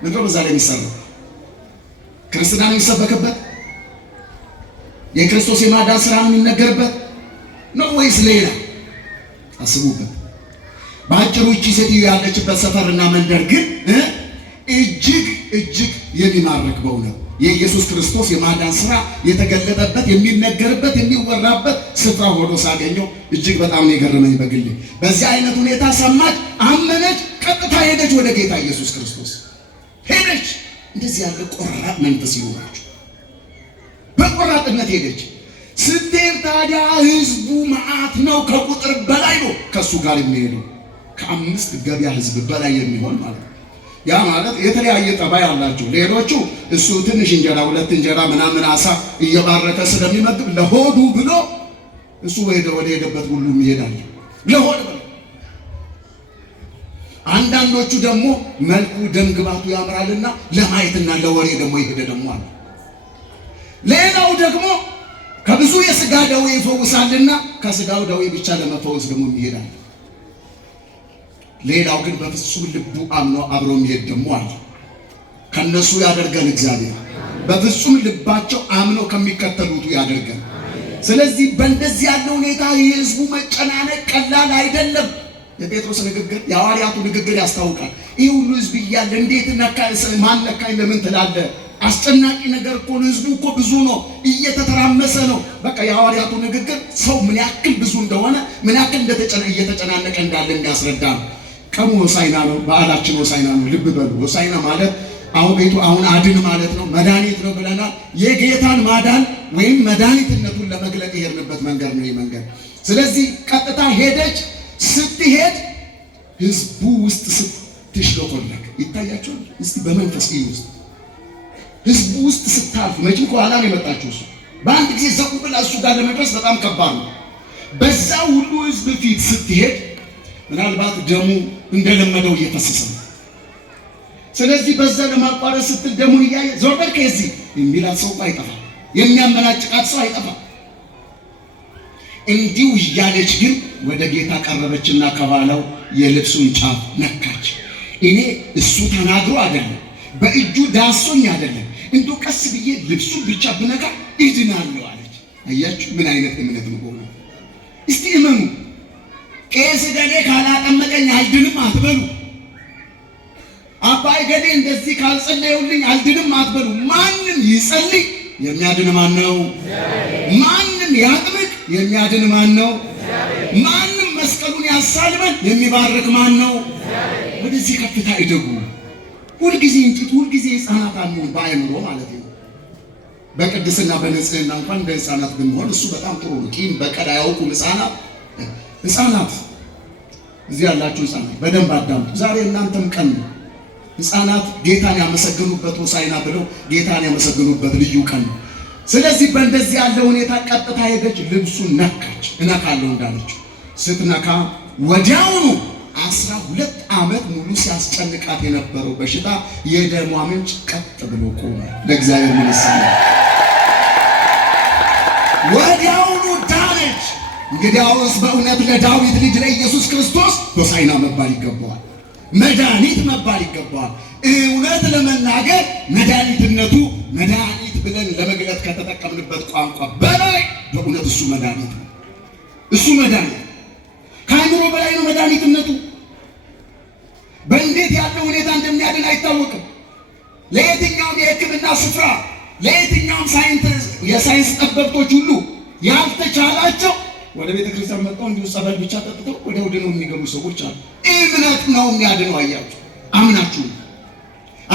ምንድነው በዛ ላይ የሚሰራው? ክርስትና ነው የሚሰበክበት? የክርስቶስ የማዳን ስራ ነው የሚነገርበት ነው ወይስ ሌላ? አስቡበት። በአጭሩ እቺ ሴትዮ ያለችበት ሰፈርና መንደር ግን እጅግ የሚማርክ በእውነት የኢየሱስ ክርስቶስ የማዳን ስራ የተገለጠበት የሚነገርበት የሚወራበት ስፍራ ሆኖ ሳገኘው እጅግ በጣም ነው የገረመኝ በግሌ። በዚህ አይነት ሁኔታ ሰማች፣ አመነች፣ ቀጥታ ሄደች ወደ ጌታ ኢየሱስ ክርስቶስ ሄደች። እንደዚህ ያለ ቆራጥ መንፈስ ይኖራችሁ፣ በቆራጥነት ሄደች። ስትሄድ ታዲያ ህዝቡ መዓት ነው፣ ከቁጥር በላይ ነው ከሱ ጋር የሚሄደው፣ ከ5 ገበያ ህዝብ በላይ የሚሆን ማለት ነው። ያ ማለት የተለያየ ጠባይ አላቸው። ሌሎቹ እሱ ትንሽ እንጀራ 2 እንጀራ ምናምን አሳ እየባረከ ስለሚመግብ ለሆዱ ብሎ እሱ ወደ ሄደበት ሁሉ ይሄዳል ለሆድ ብሎ። አንዳንዶቹ ደግሞ መልኩ ደም ግባቱ ያምራልና ለማየትና ለወሬ ደግሞ ይሄደ ደግሞ አለ። ሌላው ደግሞ ከብዙ የሥጋ ደዌ ይፈውሳልና ከሥጋው ደዌ ብቻ ለመፈወስ ደግሞ ይሄዳል። ሌላው ግን በፍጹም ልቡ አምኖ አብሮ የሚሄድ ደግሞ አለ። ከነሱ ያደርገን እግዚአብሔር። በፍጹም ልባቸው አምኖ ከሚከተሉት ያደርገን። ስለዚህ በእንደዚህ ያለ ሁኔታ የህዝቡ መጨናነቅ ቀላል አይደለም። የጴጥሮስ ንግግር፣ የሐዋርያቱ ንግግር ያስታውቃል። ይህ ሁሉ ህዝብ እያለ እንዴት ማን ነካኝ ለምን ትላለህ? አስጨናቂ ነገር እኮ ነው። ህዝቡ እኮ ብዙ ነው፣ እየተተራመሰ ነው። በቃ የሐዋርያቱ ንግግር ሰው ምን ያክል ብዙ እንደሆነ ምን ያክል እየተጨናነቀ እንዳለ የሚያስረዳ ነው። ቀኑ ሆሳዕና ነው። በዓላችን ሆሳዕና ነው። ልብ በሉ። ሆሳዕና ማለት አሁን አድን ማለት ነው፣ መድኃኒት ነው ብለናል። የጌታን ማዳን ወይም መድኃኒትነቱን ለመግለጥ የሄድንበት መንገድ ነው ይህ መንገድ። ስለዚህ ቀጥታ ሄደች። ስትሄድ ህዝቡ ውስጥ ስትሽለኮለክ ይታያቸዋል። እስቲ በመንፈስ ውስጥ ህዝቡ ውስጥ ስታልፍ መቼም ከኋላ ነው የመጣችው። እሱ በአንድ ጊዜ ዘቁ ብላ እሱ ጋር ለመድረስ በጣም ከባድ ነው። በዛ ሁሉ ህዝብ ፊት ስትሄድ ምናልባት ደሙ እንደለመደው እየፈሰሰ ነው። ስለዚህ በዛ ለማቋረጥ ስትል ደሙን እያየ ዞር በል ከዚህ የሚላት ሰው አይጠፋ፣ የሚያመናጭቃት ሰው አይጠፋ። እንዲሁ እያለች ግን ወደ ጌታ ቀረበችና ከኋላው የልብሱን ጫፍ ነካች። እኔ እሱ ተናግሮ አይደለም፣ በእጁ ዳሶኝ አይደለም፣ እንዶ ቀስ ብዬ ልብሱን ብቻ ብነካ እድናለሁ አለች። አያችሁ ምን አይነት እምነት ነው? እስቲ እመኑ። ቄስ ገሌ ካላጠመቀኝ አልድንም አትበሉ። አባይ ገሌ እንደዚህ ካልጸለየውልኝ አልድንም አትበሉ። ማንም ይጸልይ የሚያድን ማን ነው? ማንም ያጥምቅ የሚያድን ማን ነው? ማንም መስቀሉን ያሳልመን የሚባርክ ማን ነው? ወደዚህ ከፍታ ይደጉ። ሁልጊዜ እንጭት ሁልጊዜ ሕፃናት አንሁን በአእምሮ ማለት ነው። በቅድስና በንጽህና እንኳን እንደ ሕፃናት ብንሆን እሱ በጣም ጥሩ ነው። ቂም በቀል አያውቁም ሕፃናት። እዚህ ያላችሁ ሕፃናት በደንብ አዳምጡ። ዛሬ እናንተም ቀን ነው። ሕፃናት ጌታን ያመሰግኑበት ሆሳዕና ብለው ጌታን ያመሰግኑበት ልዩ ቀን ነው። ስለዚህ በእንደዚህ ያለ ሁኔታ ቀጥታ ሄደች፣ ልብሱን ነካች። እነካለሁ እንዳለችው ስትነካ ወዲያውኑ 12 ዓመት ሙሉ ሲያስጨንቃት የነበረው በሽታ የደሟ ምንጭ ቀጥ ብሎ ቆመ። ለእግዚአብሔር ይመስገን። ወዲያውኑ ዳነች። እንግዲያውስ በእውነት ለዳዊት ልጅ ለኢየሱስ ክርስቶስ ሆሳዕና መባል ይገባዋል፣ መድኃኒት መባል ይገባዋል። እውነት ለመናገር መድኃኒትነቱ መድኃኒት ብለን ለመግለጥ ከተጠቀምንበት ቋንቋ በላይ በእውነት እሱ መድኃኒት ነው። እሱ መድኃኒት ከአእምሮ በላይ ነው መድኃኒትነቱ። በእንዴት ያለ ሁኔታ እንደሚያድን አይታወቅም። ለየትኛውም የሕክምና ስፍራ ለየትኛውም የሳይንስ ጠበብቶች ሁሉ ያልተቻላቸው ወደ ቤተ ክርስቲያን መጥተው እንዲሁ ጸበል ብቻ ጠጥተው ወደ ድነው የሚገቡ ሰዎች አሉ። እምነት ነው የሚያድነው። አያችሁ፣ አምናችሁ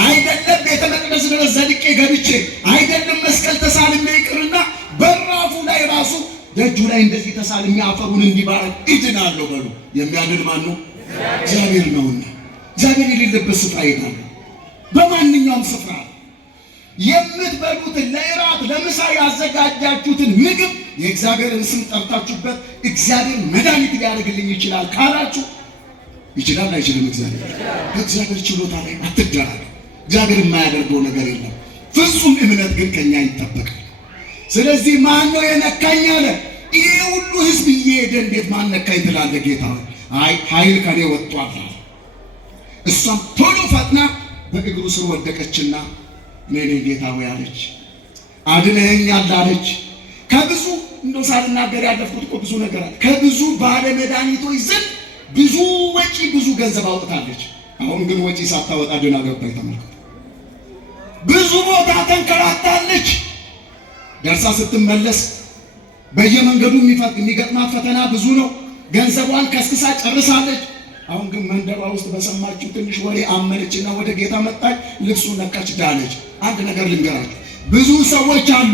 አይደለም ቤተ መቅደስ ድረስ ዘልቄ ገብቼ አይደለም መስቀል ተሳልሜ ይቅርና በራፉ ላይ ራሱ ደጁ ላይ እንደዚህ ተሳልሜ አፈሩን እንዲባረክ እድናለሁ በሉ። የሚያድን ማን ነው? እግዚአብሔር ነውና። እግዚአብሔር የሌለበት ስፍራ የለም። በማንኛውም ስፍራ የምትበሉትን ለእራት ለምሳ ያዘጋጃችሁትን ምግብ የእግዚአብሔርን ስም ጠርታችሁበት እግዚአብሔር መድኃኒት ሊያደርግልኝ ይችላል ካላችሁ ይችላል አይችልም? እግዚአብሔር ችሎታ ላይ አትደራደሩ። እግዚአብሔር የማያደርገው ነገር የለም። ፍጹም እምነት ግን ከኛ ይጠበቃል። ስለዚህ ማን ነው የነካኝ አለ። ይሄ ሁሉ ሕዝብ እየሄደ እንዴት ማን ነካኝ ትላለህ? ጌታ አይ ኃይል ከኔ ወጥቷል። እሷም ቶሎ ፈጥና በእግሩ ስር ወደቀችና እኔ ጌታ ሆይ አለች። አድነኸኛል አለች። ከብዙ እንደው ሳልናገር ያለፍኩት እኮ ብዙ ነገር አለ። ከብዙ ባለ መድኃኒቶች ዘንድ ብዙ ወጪ ብዙ ገንዘብ አውጥታለች። አሁን ግን ወጪ ሳታወጣ ድና ገባች። ተመልከቱ። ብዙ ቦታ ተንከራታለች። ደርሳ ስትመለስ በየመንገዱ የሚገጥማት ፈተና ብዙ ነው። ገንዘቧን ከስክሳ ጨርሳለች። አሁን ግን መንደሯ ውስጥ በሰማችው ትንሽ ወሬ አመነችና ወደ ጌታ መጣች። ልብሱን ነካች፣ ዳነች። አንድ ነገር ልንገራችሁ፣ ብዙ ሰዎች አሉ።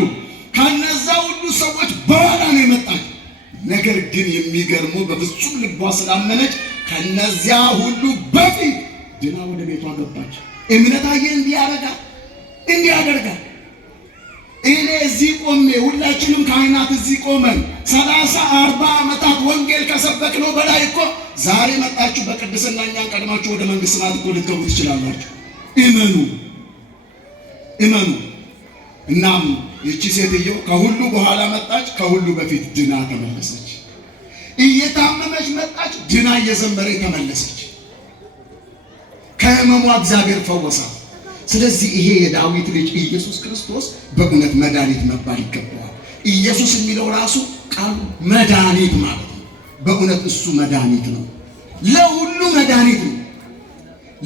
ከነዛ ሁሉ ሰዎች በኋላ ነው የመጣች። ነገር ግን የሚገርሙ በፍጹም ልቧ ስላመነች ከነዚያ ሁሉ በፊት ድና ወደ ቤቷ ገባች። እምነታዬ እንዲህ ያደርጋል። እኔ እዚህ ቆሜ ሁላችንም ካህናት እዚህ ቆመን 30-40 ዓመታት ወንጌል ከሰበክነው በላይ እኮ ዛሬ መጣችሁ በቅድስና እኛን ቀድማችሁ ወደ መንግሥተ ሰማያት እኮ ልትገቡ ትችላላችሁ። እመኑ። እናም ይቺ ሴትዮ ከሁሉ በኋላ መጣች፣ ከሁሉ በፊት ድና ተመለሰች። እየታመመች መጣች፣ ድና እየዘመረች ተመለሰች። ከህመሟ እግዚአብሔር ፈወሳት። ስለዚህ ይሄ የዳዊት ልጅ ኢየሱስ ክርስቶስ በእውነት መድኃኒት መባል ይገባዋል። ኢየሱስ የሚለው ራሱ ቃሉ መድኃኒት ማለት ነው። በእውነት እሱ መድኃኒት ነው። ለሁሉ መድኃኒት ነው።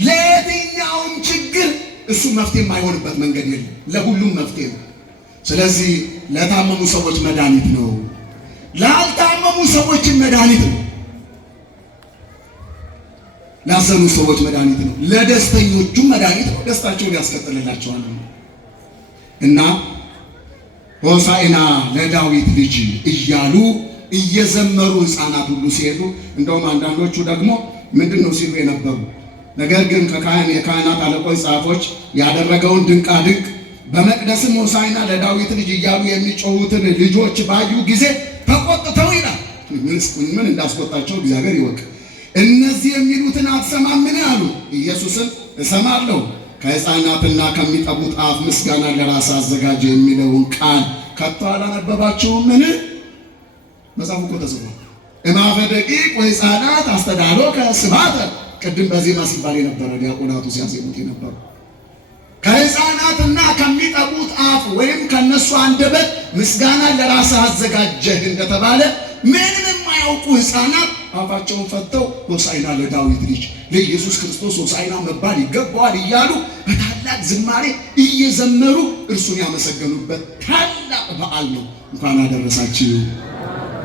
ለየትኛውም ችግር እሱ መፍትሄ የማይሆንበት መንገድ የለም። ለሁሉም መፍትሄ ነው። ስለዚህ ለታመሙ ሰዎች መድኃኒት ነው። ላልታመሙ ሰዎችን መድኃኒት ነው። ላዘኑ ሰዎች መድኃኒት ነው። ለደስተኞቹም መድኃኒት ነው። ደስታቸውን ያስቀጥልላቸዋል። እና ሆሳዕና ለዳዊት ልጅ እያሉ እየዘመሩ ሕፃናት ሁሉ ሲሄዱ፣ እንደውም አንዳንዶቹ ደግሞ ምንድን ነው ሲሉ የነበሩ ነገር ግን የካህናት አለቆች ጻፎች ያደረገውን ድንቃ ድንቅ በመቅደስም ሆሳዕና ለዳዊት ልጅ እያሉ የሚጮሁትን ልጆች ባዩ ጊዜ ተቆጥተው ይላል። ምን እንዳስቆጣቸው እግዚአብሔር ይወቅ። እነዚህ የሚሉትን አትሰማምን አሉ። ኢየሱስን እሰማለሁ፣ ከሕፃናትና ከሚጠቡት አፍ ምስጋና ለራስ አዘጋጀ የሚለውን ቃል ከቶ አላነበባችሁምን? መጽሐፉ እኮ ተጽፏል። እማፈ ደቂቅ ወሕፃናት አስተዳሎከ ስብሐተ። ቅድም በዜማ ሲባል የነበረ ዲያቆናቱ ሲያዜሙት የነበሩ ከሕፃናትና ከሚጠቡት አፍ ወይም ከነሱ አንደበት ምስጋና ለራስ አዘጋጀህ እንደተባለ ምንም የማያውቁ ሕፃናት አፋቸውን ፈተው ሆሳዕና ለዳዊት ልጅ ለኢየሱስ ክርስቶስ ሆሳዕና መባል ይገባዋል እያሉ በታላቅ ዝማሬ እየዘመሩ እርሱን ያመሰገኑበት ታላቅ በዓል ነው። እንኳን አደረሳችሁ፣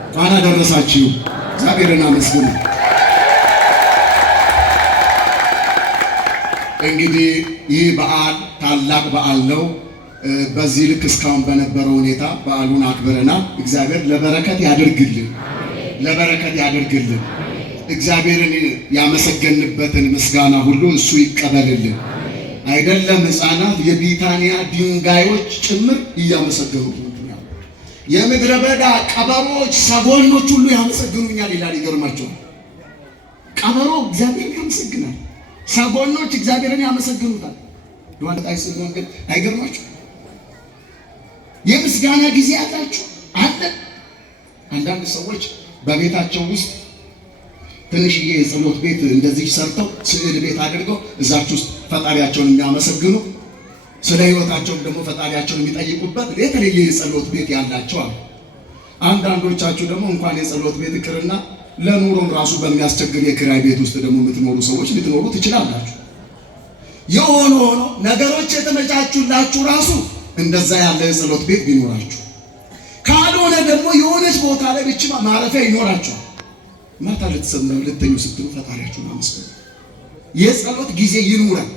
እንኳን አደረሳችሁ። እግዚአብሔርን አመስግኑ። እንግዲህ ይህ በዓል ታላቅ በዓል ነው። በዚህ ልክ እስካሁን በነበረው ሁኔታ በዓሉን አክብረናል። እግዚአብሔር ለበረከት ያደርግልን፣ ለበረከት ያደርግልን። እግዚአብሔርን ያመሰገንበትን ምስጋና ሁሉ እሱ ይቀበልልን። አይደለም ሕፃናት የቢታንያ ድንጋዮች ጭምር እያመሰገኑት ነው። የምድረ በዳ ቀበሮች፣ ሰጎኖች ሁሉ ያመሰግኑኛል ይላል። ይገርማቸዋል። ቀበሮ እግዚአብሔርን ያመሰግናል፣ ሰጎኖች እግዚአብሔርን ያመሰግኑታል። ዱዋንጣይ ሲናገር አይገርማችሁ? የምስጋና ጊዜ ያላችሁ አለ። አንዳንድ ሰዎች በቤታቸው ውስጥ ትንሽዬ የጸሎት ቤት እንደዚህ ሰርተው ስዕል ቤት አድርገው እዛች ውስጥ ፈጣሪያቸውን የሚያመሰግኑ ስለ ሕይወታቸውም ደግሞ ፈጣሪያቸውን የሚጠይቁበት የተለየ የጸሎት ቤት ያላቸው አሉ። አንዳንዶቻችሁ ደግሞ እንኳን የጸሎት ቤት ይቅርና ለኑሮም ራሱ በሚያስቸግር የኪራይ ቤት ውስጥ ደግሞ የምትኖሩ ሰዎች ልትኖሩ ትችላላችሁ። የሆነ ሆኖ ነገሮች የተመቻቹላችሁ ራሱ እንደዛ ያለ የጸሎት ቤት ቢኖራችሁ፣ ካልሆነ ደግሞ የሆነች ቦታ ላይ ብቻ ማረፊያ ይኖራችኋል። ማታ ልትተኙ ስትሉ ፈጣሪያችሁን አመስግኑ። የጸሎት ጊዜ ይኑረን።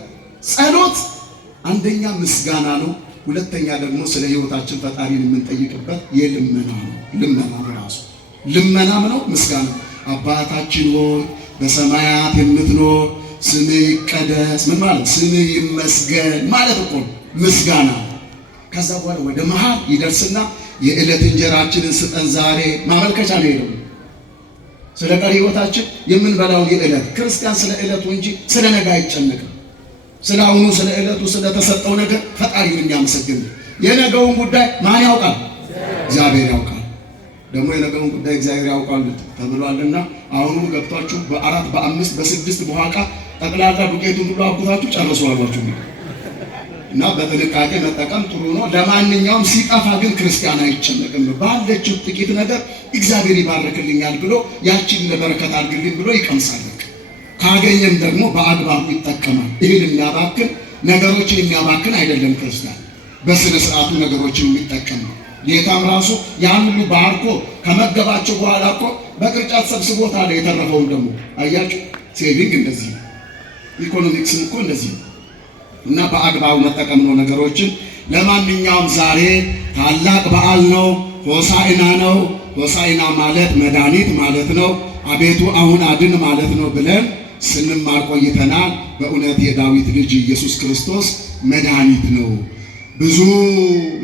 ጸሎት አንደኛ ምስጋና ነው፣ ሁለተኛ ደግሞ ስለ ሕይወታችን ፈጣሪን የምንጠይቅበት የልመና ነው። ልመና ራሱ ልመናም ነው፣ ምስጋና። አባታችን ሆይ በሰማያት የምትኖር ስምህ ይቀደስ። ምን ማለት? ስምህ ይመስገን ማለት እኮ ምስጋና። ከዛ በኋላ ወደ መሃል ይደርስና የዕለት እንጀራችንን ስጠን ዛሬ ማመልከቻ ነው ሄደው ስለ ቀሪ ሕይወታችን የምንበላውን የዕለት ክርስቲያን ስለ ዕለቱ እንጂ ስለ ነገ አይጨነቅም። ስለ አሁኑ ስለ ዕለቱ ስለተሰጠው ነገር ፈጣሪውን የሚያመሰግን። የነገውን ጉዳይ ማን ያውቃል? እግዚአብሔር ያውቃል። ደግሞ የነገውን ጉዳይ እግዚአብሔር ያውቃል ተብሏልና አሁኑ ገብቷችሁ በ4 በ5 በ6 በኋቃ ጠቅላላ ዱቄቱን ሁሉ አብኩታችሁ ጨርሱ አሏችሁ እና በጥንቃቄ መጠቀም ጥሩ ነው። ለማንኛውም ሲጠፋ ግን ክርስቲያን አይጨነቅም። ባለችው ጥቂት ነገር እግዚአብሔር ይባርክልኛል ብሎ ያቺን ለበረከት አድርግልኝ ብሎ ይቀምሳል። ካገኘም ደግሞ በአግባቡ ይጠቀማል። ይህን የሚያባክን ነገሮችን የሚያባክን አይደለም ክርስቲያን፣ በስነ ስርዓቱ ነገሮችን የሚጠቀም ነው። ጌታም ራሱ ያን ሁሉ ባርኮ ከመገባቸው በኋላ እኮ በቅርጫት ሰብስቦታል። የተረፈውን ደግሞ አያችሁ። ሴቪንግ እንደዚህ ነው፣ ኢኮኖሚክስም እኮ እንደዚህ ነው። እና በአግባቡ መጠቀም ነው ነገሮችን። ለማንኛውም ዛሬ ታላቅ በዓል ነው፣ ሆሳዕና ነው። ሆሳዕና ማለት መድኃኒት ማለት ነው። አቤቱ አሁን አድን ማለት ነው ብለን ስንማር ቆይተናል። በእውነት የዳዊት ልጅ ኢየሱስ ክርስቶስ መድኃኒት ነው። ብዙ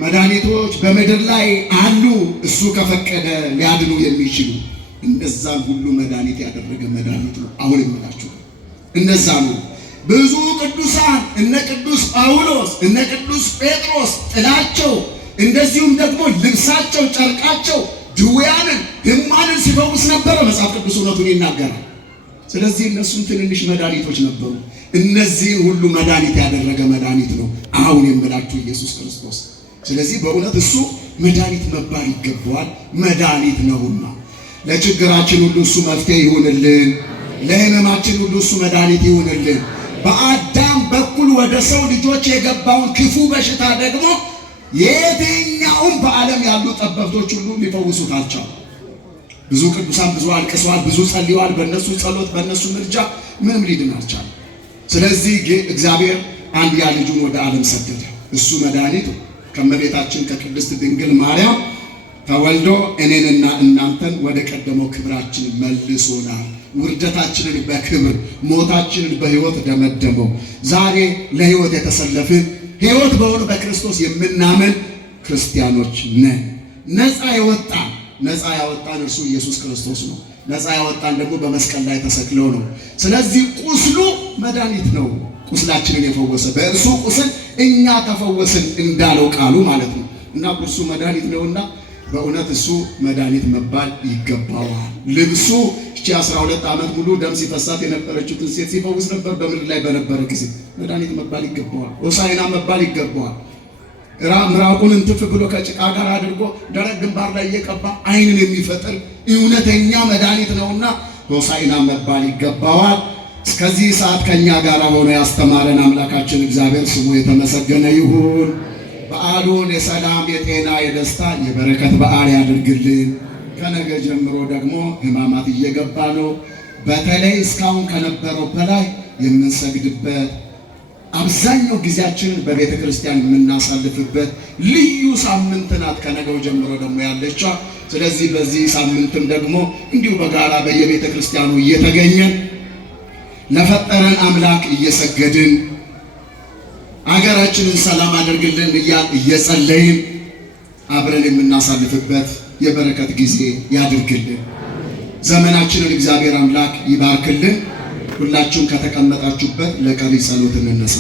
መድኃኒቶች በምድር ላይ አሉ፣ እሱ ከፈቀደ ሊያድኑ የሚችሉ። እነዛን ሁሉ መድኃኒት ያደረገ መድኃኒት ነው። አሁን የምላችሁ እነዛ ነው። ብዙ ቅዱሳን እነ ቅዱስ ጳውሎስ እነ ቅዱስ ጴጥሮስ ጥላቸው፣ እንደዚሁም ደግሞ ልብሳቸው፣ ጨርቃቸው ድውያንን ሕሙማንን ሲፈውስ ነበረ። መጽሐፍ ቅዱስ እውነቱን ይናገራል። ስለዚህ እነሱም ትንንሽ መድኃኒቶች ነበሩ። እነዚህ ሁሉ መድኃኒት ያደረገ መድኃኒት ነው አሁን የምላችሁ ኢየሱስ ክርስቶስ። ስለዚህ በእውነት እሱ መድኃኒት መባል ይገባዋል፣ መድኃኒት ነውና። ለችግራችን ሁሉ እሱ መፍትሄ ይሁንልን፣ ለሕመማችን ሁሉ እሱ መድኃኒት ይሁንልን። በአዳም በኩል ወደ ሰው ልጆች የገባውን ክፉ በሽታ ደግሞ የትኛውም በዓለም ያሉ ጠበብቶች ሁሉ ሊፈውሱት አልቻሉም። ብዙ ቅዱሳን ብዙ አልቅሰዋል፣ ብዙ ጸልየዋል። በእነሱ ጸሎት በእነሱ ምልጃ ምንም ሊድን አልቻለም። ስለዚህ እግዚአብሔር አንድያ ልጁን ወደ ዓለም ሰደደ። እሱ መድኃኒት ከእመቤታችን ከቅድስት ድንግል ማርያም ተወልዶ እኔንና እናንተን ወደ ቀደመው ክብራችን መልሶናል። ውርደታችንን በክብር ሞታችንን በሕይወት ደመደመው። ዛሬ ለሕይወት የተሰለፍን ሕይወት በሆነ በክርስቶስ የምናምን ክርስቲያኖች ነን። ነፃ ያወጣን እርሱ ኢየሱስ ክርስቶስ ነው። ነፃ ያወጣን ደግሞ በመስቀል ላይ ተሰቅሎ ነው። ስለዚህ ቁስሉ መድኃኒት ነው። ቁስላችንን የፈወሰ በእርሱ ቁስል እኛ ተፈወስን እንዳለው ቃሉ ማለት ነው። እና ቁርሱ መድኃኒት ነውና በእውነት እሱ መድኃኒት መባል ይገባዋል። ልብሱ 12 ዓመት ሙሉ ደም ሲፈሳት የነበረችውን ሴት ሲፈውስ ነበር። በምድር ላይ በነበረ ጊዜ መድኃኒት መባል ይገባዋል። ሆሳዕና መባል ይገባዋል። ምራቁን እንትፍ ብሎ ከጭቃ ጋር አድርጎ ደረቅ ግንባር ላይ እየቀባ ዓይንን የሚፈጥር እውነተኛ መድኃኒት ነውና ሆሳዕና መባል ይገባዋል። እስከዚህ ሰዓት ከኛ ጋር ሆኖ ያስተማረን አምላካችን እግዚአብሔር ስሙ የተመሰገነ ይሁን። በዓሉን የሰላም የጤና የደስታ የበረከት በዓል ያድርግልን። ከነገ ጀምሮ ደግሞ ሕማማት እየገባ ነው። በተለይ እስካሁን ከነበረው በላይ የምንሰግድበት አብዛኛው ጊዜያችንን በቤተ ክርስቲያን የምናሳልፍበት ልዩ ሳምንት ናት። ከነገው ጀምሮ ደግሞ ያለችው። ስለዚህ በዚህ ሳምንትም ደግሞ እንዲሁ በጋራ በየቤተ ክርስቲያኑ እየተገኘን ለፈጠረን አምላክ እየሰገድን አገራችንን ሰላም አድርግልን እየጸለይን አብረን የምናሳልፍበት የበረከት ጊዜ ያድርግልን። ዘመናችንን እግዚአብሔር አምላክ ይባርክልን። ሁላችሁም ከተቀመጣችሁበት ለቀሪ ጸሎት እንነሳ።